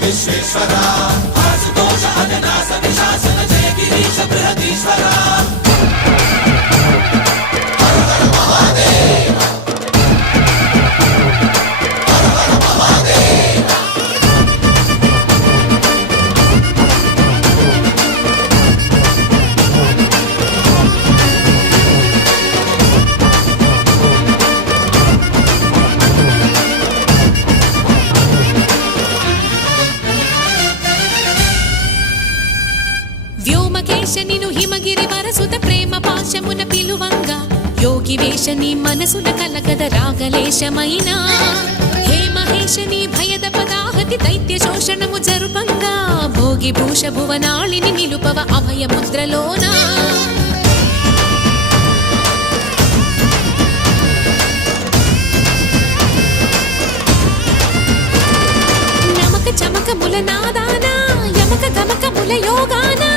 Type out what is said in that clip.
విశ్వేశ్వరా ఆశుతోష అజనాస విశాసన జయ గిరీశ బృహదీశ్వరా హర హర మహాదేవ హర హర మహాదేవ వ్యోమకేశనిను హిమగిరి వరసుత ప్రేమ పాశమున పిలువంగా యోగి వేషని మనసున కలకద రాగలేశమైనా హే మహేశని భయద పదాహతి దైత్య శోషణము జరుపంగా భోగి భూష భువనాళిని నిలుపవ అభయ ముద్రలోనా నమక చమక ముల నాదానా యమక గమక ముల యోగానా